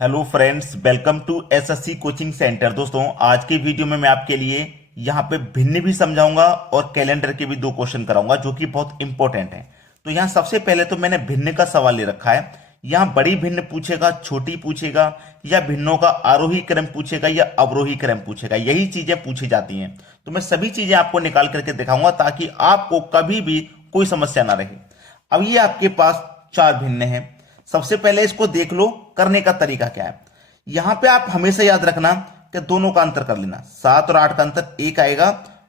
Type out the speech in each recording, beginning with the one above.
Hello friends, welcome to SSC coaching centre. दोस्तों, आज के वीडियो में मैं आपके लिए यहाँ पे भिन्न भी समझाऊंगा और कैलेंडर के भी दो क्वेश्चन कराऊंगा जो कि बहुत इंपॉर्टेंट है। तो यहाँ सबसे पहले तो मैंने भिन्न का सवाल ले रखा है। यहाँ बड़ी भिन्न पूछेगा, छोटी पूछेगा, या भिन्नों का आरोही क्रम पूछेगा या अवरोही क्रम पूछेगा, यही चीजें पूछी जाती हैं। तो मैं सभी चीजें आपको निकाल करके दिखाऊंगा ताकि आपको कभी भी कोई समस्या ना रहे। अब ये आपके पास चार भिन्न है। सबसे पहले इसको देख लो, करने का तरीका क्या है। यहां पे आप हमेशा याद रखना कि दोनों का अंतर कर लेना। 7 और 8 का अंतर 1 आएगा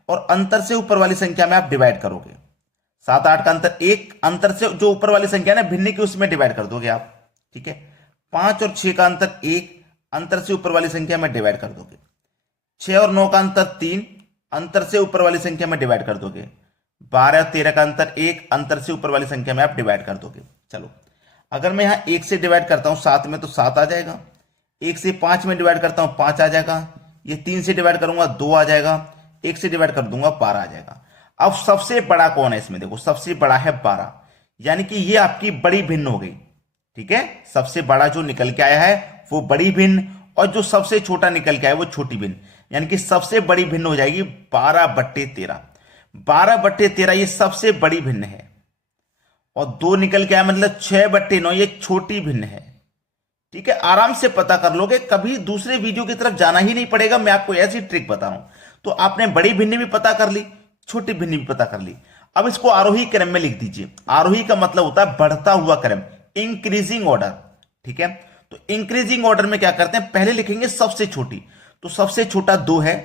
और अंतर से ऊपर वाली संख्या में आप डिवाइड करोगे। 7 8 का अंतर 1, अंतर से जो ऊपर वाली संख्या है ना भिन्न की, उसमें डिवाइड कर दोगे आप। ठीक है। 5 और 6 का अंतर 1, अंतर से ऊपर वाली संख्या में डिवाइड कर दोगे। 6 और 9 का अंतर 3, अंतर से ऊपर वाली संख्या में डिवाइड कर दोगे। 12 और 13 का अंतर 1, अंतर से ऊपर वाली संख्या में आप डिवाइड कर दोगे। चलो, अगर मैं यहां 1 से डिवाइड करता हूं 7 में तो 7 आ जाएगा। 1 से 5 में डिवाइड करता हूं 5 आ जाएगा। ये 3 से डिवाइड करूंगा 2 आ जाएगा। 1 से डिवाइड कर दूंगा 12 आ जाएगा। अब सबसे बड़ा कौन है इसमें? देखो, सबसे बड़ा है 12, यानी कि ये आपकी बड़ी भिन्न हो गई। ठीक है, सबसे बड़ा जो निकल के आया है वो बड़ी भिन्न, और जो सबसे छोटा निकल के आया वो छोटी भिन्न, यानी कि सबसे बड़ी भिन्न हो जाएगी 12/13। 12/13 ये सबसे बड़ी भिन्न है। और 2 निकल के आया मतलब 6/9, ये छोटी भिन्न है। ठीक है, आराम से पता कर लोगे, कभी दूसरे वीडियो की तरफ जाना ही नहीं पड़ेगा। मैं आपको ऐसी ट्रिक बता रहा हूं। तो आपने बड़ी भिन्न भी पता कर ली, छोटी भिन्न भी पता कर ली। अब इसको आरोही क्रम में लिख दीजिए। आरोही का मतलब होता है बढ़ता हुआ क्रम, इंक्रीजिंग ऑर्डर। ठीक है, तो इंक्रीजिंग ऑर्डर में क्या करते हैं, पहले लिखेंगे सबसे छोटी। तो सबसे छोटा 2 है।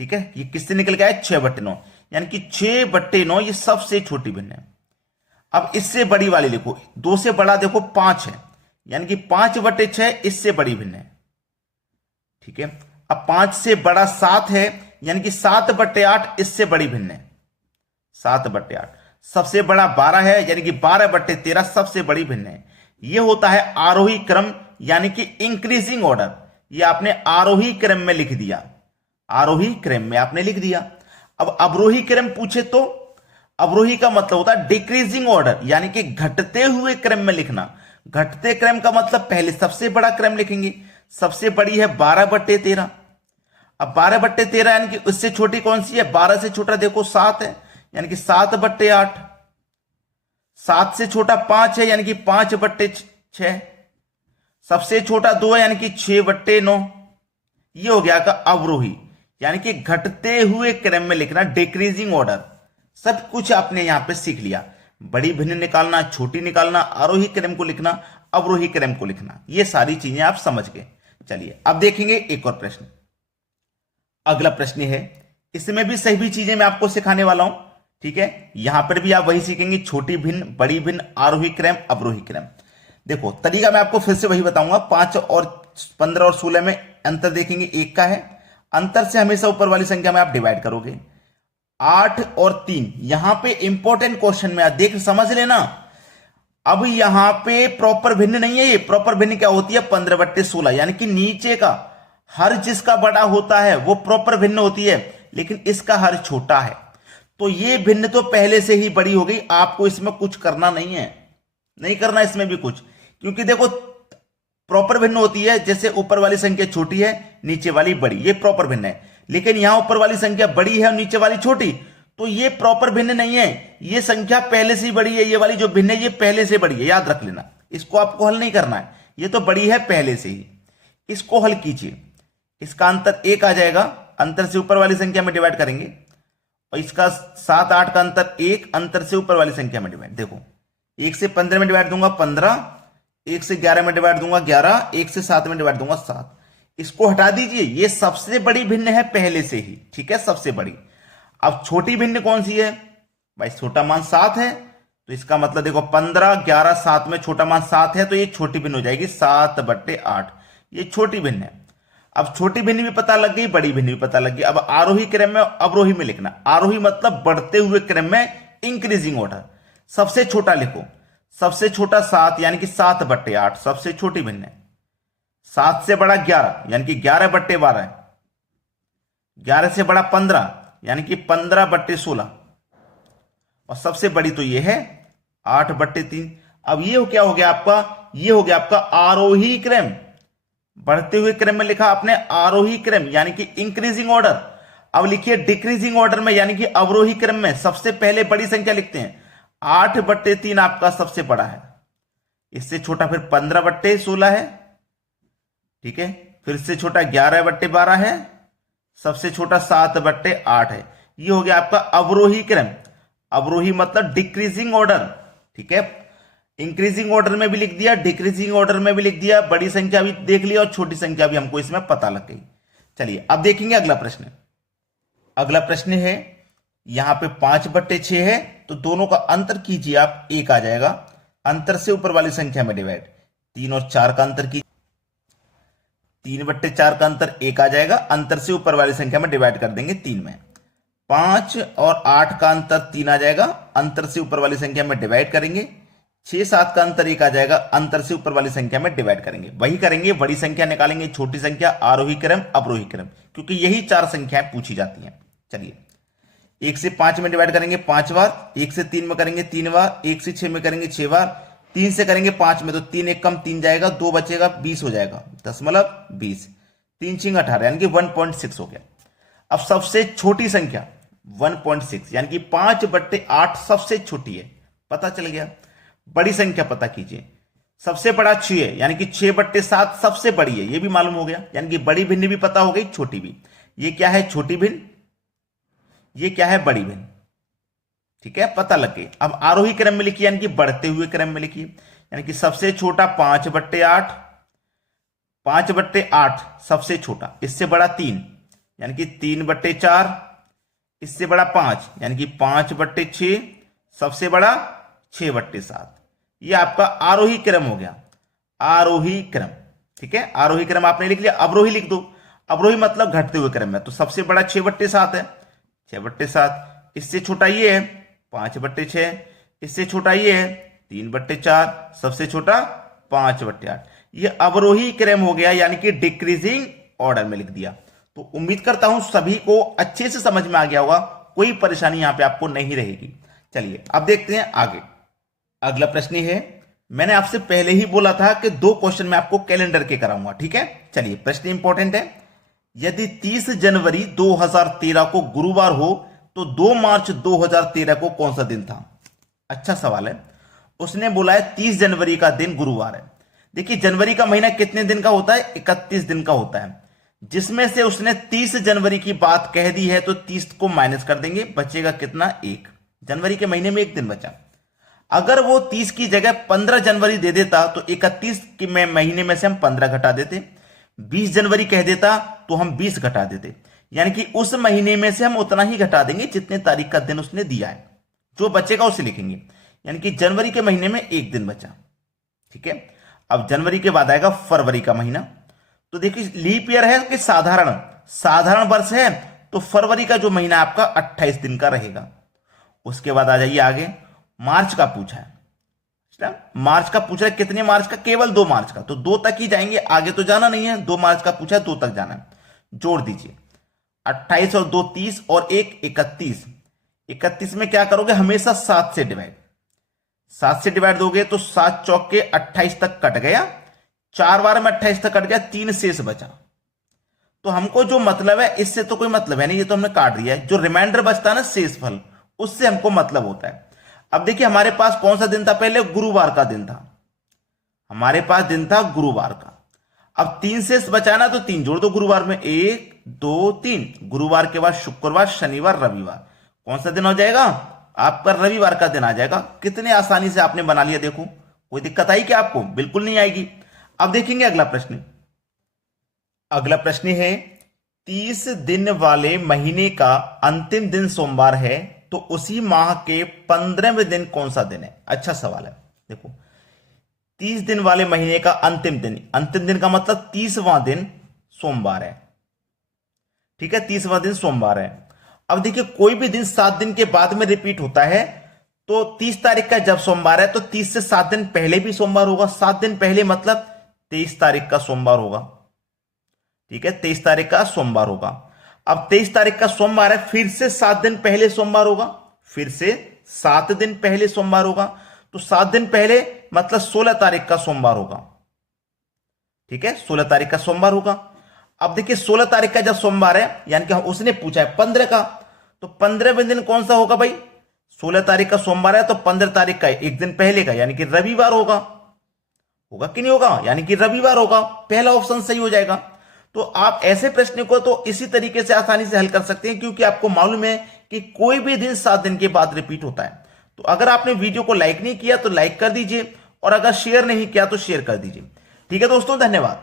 ठीक है, ये किससे निकल के आया? 6/9, यानी कि 6/9 ये सबसे छोटी भिन्न है। अब इससे बड़ी वाली लिखो, 2 से बड़ा देखो 5 है, यानी कि 5/6 इससे बड़ी भिन्न है। ठीक है, अब 5 से बड़ा 7 है, यानी कि 7/8 इससे बड़ी भिन्न है। 7/8 सबसे बड़ा 12 है, यानी कि 12/13 सबसे बड़ी भिन्न है। यह होता है आरोही क्रम, यानी कि इंक्रीजिंग ऑर्डर। यह आपने आरोही क्रम में लिख दिया, आरोही क्रम में आपने लिख दिया। अब अवरोही क्रम पूछे तो अवरोही का मतलब होता है डिक्रीजिंग ऑर्डर, यानी कि घटते हुए क्रम में लिखना। घटते क्रम का मतलब पहले सबसे बड़ा क्रम लिखेंगे। सबसे बड़ी है 12/13। अब 12/13 यानी कि उससे छोटी कौन सी है? 12 से छोटा देखो 7 है, यानी कि 7/8। 7 से छोटा 5 है, यानी कि 5/6। सबसे छोटा 2 है, यानी कि 6/9। ये हो गया का अवरोही, यानी कि घटते हुए क्रम में लिखना, डिक्रीजिंग ऑर्डर। सब कुछ आपने यहां पे सीख लिया। बड़ी भिन्न निकालना, छोटी निकालना, आरोही क्रम को लिखना, अवरोही क्रम को लिखना, ये सारी चीजें आप समझ गए। चलिए अब देखेंगे एक और प्रश्न। अगला प्रश्न है, इसमें भी सही भी चीजें मैं आपको सिखाने वाला हूं। ठीक है, यहां पर भी आप वही सीखेंगे, छोटी भिन्न, बड़ी भिन्न, आरोही क्रम, अवरोही क्रम। देखो, तरीका मैं आपको फिर से वही बताऊंगा। 5 और 15 और 16 में अंतर देखेंगे, 1 का है। अंतर से हमेशा ऊपर वाली संख्या में आप डिवाइड करोगे। 8 और 3 यहां पे इंपॉर्टेंट क्वेश्चन में देख समझ लेना। अब यहां पे प्रॉपर भिन्न नहीं है। ये प्रॉपर भिन्न क्या होती है? 15/16, यानी कि नीचे का हर जिसका बड़ा होता है वो प्रॉपर भिन्न होती है, लेकिन इसका हर छोटा है। तो ये भिन्न तो पहले से ही बड़ी हो गई, आपको इसमें कुछ करना नहीं है, नहीं करना इसमें भी कुछ। क्योंकि देखो, प्रॉपर भिन्न होती है, जैसे ऊपर वाली संख्या छोटी है, नीचे वाली बड़ी, ये प्रॉपर भिन्न है। लेकिन यहां ऊपर वाली संख्या बड़ी है और नीचे वाली छोटी, तो ये प्रॉपर भिन्न नहीं है। ये संख्या पहले से ही बड़ी है, ये वाली जो भिन्न है ये पहले से बड़ी है, याद रख लेना। इसको आपको हल नहीं करना है, ये तो बड़ी है पहले से ही। इसको हल कीजिए। इसका अंतर 1 आ जाएगा, अंतर से ऊपर वाली संख्या में डिवाइड करेंगे। और इसका 7 8 का अंतर 1, अंतर से ऊपर वाली संख्या में डिवाइड। देखो, 1 से 15 में डिवाइड दूंगा 15, 1 से 11 में डिवाइड दूंगा 11, 1 से 7 में डिवाइड दूंगा 7। इसको हटा दीजिए, ये सबसे बड़ी भिन्न है पहले से ही। ठीक है, सबसे बड़ी। अब छोटी भिन्न कौन सी है भाई? छोटा मान 7 है, तो इसका मतलब देखो 15 11 7 में छोटा मान 7 है, तो ये छोटी भिन्न हो जाएगी 7/8। ये छोटी भिन्न है। अब छोटी भिन्न भी पता लग गई, बड़ी भिन्न भी पता लग गई। अब आरोही क्रम में अवरोही में लिखना। आरोही मतलब बढ़ते हुए क्रम में, इंक्रीजिंग ऑर्डर। सबसे छोटा लिखो, सबसे छोटा 7, यानी कि 7/8 सबसे छोटी भिन्न है। 7 से बड़ा 11, यानी कि 11/12 है। 11 से बड़ा 15, यानी कि 15/16। और सबसे बड़ी तो ये है 8/3। अब ये क्या हो गया आपका? ये हो गया आपका आरोही क्रम। बढ़ते हुए क्रम में लिखा आपने आरोही क्रम यानी कि इंक्रीजिंग ऑर्डर। अब लिखिए डिक्रीजिंग ऑर्डर में यानी कि अवरोही क्रम में सबसे पहले बड़ी संख्या लिखते हैं। 8/3 आपका सबसे बड़ा है, इससे छोटा फिर 15/16 है, ठीक है, फिर से छोटा 11/12 है, सबसे छोटा 7/8 है। ये हो गया आपका अवरोही क्रम। अवरोही मतलब डिक्रीजिंग ऑर्डर, ठीक है। इंक्रीजिंग ऑर्डर में भी लिख दिया, डिक्रीजिंग ऑर्डर में भी लिख दिया, बड़ी संख्या भी देख लिया और छोटी संख्या भी हमको इसमें पता लग गई। चलिए अब देखेंगे अगला प्रश्न। अगला प्रश्न है, यहां पे 5/6 है तो दोनों का अंतर कीजिए आप, 1 आ जाएगा। अंतर से ऊपर वाली संख्या में डिवाइड, 3 और 4 का अंतर कीजिए, 3/4 का अंतर 1 आ जाएगा। अंतर से ऊपर वाली संख्या में डिवाइड कर देंगे 3 में। 5 और 8 का अंतर 3 आ जाएगा, अंतर से ऊपर वाली संख्या में डिवाइड करेंगे। 6, 7 का अंतर 1 आ जाएगा, अंतर से ऊपर वाली संख्या में डिवाइड करेंगे। वही करेंगे, बड़ी संख्या निकालेंगे, छोटी संख्या, आरोही क्रम अवरोही क्रम, क्योंकि यही 4 संख्याएं पूछी जाती हैं। चलिए 1 से 5 में डिवाइड करेंगे 5 बार, 1 से 3 में करेंगे 3 बार, 1 से 6 में करेंगे 6 बार, 3 से करेंगे 5 में तो 3 एक कम 3 जाएगा, 2 बचेगा, 20 हो जाएगा, 0.20, 3 6 18 यानी कि 1.6 हो गया। अब सबसे छोटी संख्या 1.6 यानी कि 5/8 सबसे छोटी है, पता चल गया। बड़ी संख्या पता कीजिए, सबसे बड़ा 6 है यानी कि 6/7 सबसे बड़ी है, यह भी मालूम हो गया, यानी कि बड़ी भिन्न भी पता हो गई, छोटी भी। ये क्या है, छोटी भिन्न, ये क्या है, बड़ी भिन्न, ठीक है, पता लग गई। अब आरोही क्रम में लिखिए यानी कि बढ़ते हुए क्रम में लिखिए, यानी कि सबसे छोटा 5/8, 5/8 सबसे छोटा, इससे बड़ा 3 यानी कि 3/4, इससे बड़ा 5 यानी कि 5/6, सबसे बड़ा 6/7। ये आपका आरोही क्रम हो गया, आरोही क्रम, ठीक है। आरोही क्रम आपने लिख लिया, अवरोही लिख दो। अवरोही मतलब घटते हुए क्रम में, तो सबसे बड़ा 6/7 है, 6/7, इससे छोटा ये है 5/6, इससे छोटा ये है 3/4, सबसे छोटा 5/8। ये अवरोही क्रम हो गया यानी कि डिक्रीजिंग ऑर्डर में लिख दिया। तो उम्मीद करता हूं सभी को अच्छे से समझ में आ गया होगा, कोई परेशानी यहां पे आपको नहीं रहेगी। चलिए अब देखते हैं आगे। अगला प्रश्न है, मैंने आपसे पहले ही बोला था कि 2 क्वेश्चन मैं आपको कैलेंडर के कराऊंगा, ठीक है। चलिए प्रश्न इंपॉर्टेंट है, यदि 30 जनवरी 2013 को गुरुवार हो तो 2 मार्च 2013 को कौन सा दिन था। अच्छा सवाल है। उसने बोला है 30 जनवरी का दिन गुरुवार है। देखिए जनवरी का महीना कितने दिन का होता है, 31 दिन का होता है, जिसमें से उसने 30 जनवरी की बात कह दी है तो 30 को माइनस कर देंगे, बचेगा कितना, 1। जनवरी के महीने में 1 दिन बचा। अगर वो 30 की जगह 15 जनवरी दे देता तो 31 के महीने में से हम 15 घटा देते, 20 जनवरी कह देता तो हम 20 घटा देते, यानी कि उस महीने में से हम उतना ही घटा देंगे जितने तारीख का दिन उसने दिया है, जो बचेगा उसे लिखेंगे, यानी कि जनवरी के महीने में 1 दिन बचा, ठीक है। अब जनवरी के बाद आएगा फरवरी का महीना, तो देखिए लीप ईयर है कि साधारण वर्ष है, तो फरवरी का जो महीना आपका 28 दिन का रहेगा। उसके बाद आ जाइए आगे, मार्च का पूछा है, मार्च का पूछा है, कितने मार्च का, केवल 2 मार्च का, तो 2 तक ही जाएंगे, आगे तो जाना नहीं है। 2 मार्च का पूछा है, 2 तक जाना है, जोड़ दीजिए 28 और 2 30 और 1 31। 31 में क्या करोगे, हमेशा 7 से डिवाइड, 7 से डिवाइड दोगे तो 7 चौके 28 तक कट गया, 4 बार में 28 तक कट गया, 3 शेष बचा। तो हमको जो मतलब है, इससे तो कोई मतलब है नहीं, ये तो हमने काट दिया है। जो रिमाइंडर बचता है ना शेषफल, उससे हमको मतलब होता है। अब देखिए हमारे पास कौन सा दिन था, पहले गुरुवार का दिन था, हमारे पास दिन था गुरुवार का। अब 3 शेष बचाना तो 3 जोड़ दो गुरुवार में, 1 2 3, गुरुवार के बाद शुक्रवार, शनिवार, रविवार, कौन सा दिन हो जाएगा आपका, रविवार का दिन आ जाएगा। कितने आसानी से आपने बना लिया, देखो कोई दिक्कत आई क्या आपको, बिल्कुल नहीं आएगी। अब देखेंगे अगला प्रश्न। अगला प्रश्न है, 30 दिन वाले महीने का अंतिम दिन सोमवार है तो उसी माह के 15वें दिन कौन सा दिन है। अच्छा सवाल है। देखो 30 दिन वाले महीने का अंतिम दिन का मतलब 30वां दिन सोमवार है, ठीक है, 30वां दिन सोमवार है। अब देखिए कोई भी दिन 7 दिन के बाद में रिपीट होता है, तो 30 तारीख का जब सोमवार है तो 30 से 7 दिन पहले भी सोमवार होगा, 7 दिन पहले मतलब 23 तारीख का सोमवार होगा, ठीक है, 23 तारीख का सोमवार होगा। अब 23 तारीख का सोमवार है, फिर से 7 दिन पहले सोमवार होगा, फिर से 7 दिन पहले सोमवार होगा, तो 7 दिन पहले मतलब 16 तारीख का सोमवार होगा, ठीक है, 16 तारीख का सोमवार होगा। अब देखिए 16 तारीख का जब सोमवार है, यानी कि उसने पूछा है 15 का, तो 15वें दिन कौन सा होगा भाई? 16 तारीख का सोमवार है तो 15 तारीख का एक दिन पहले का, यानी कि रविवार होगा। होगा कि नहीं होगा? यानी कि रविवार होगा। पहला ऑप्शन सही हो जाएगा। तो आप ऐसे प्रश्न को तो इसी तरीके से आसानी से हल कर सकते हैं, क्योंकि आपको मालूम है कि कोई भी दिन 7 दिन के बाद रिपीट होता है। तो अगर आपने वीडियो को लाइक नहीं किया तो लाइक कर दीजिए, और अगर शेयर नहीं किया तो शेयर कर दीजिए। ठीक है दोस्तों, धन्यवाद।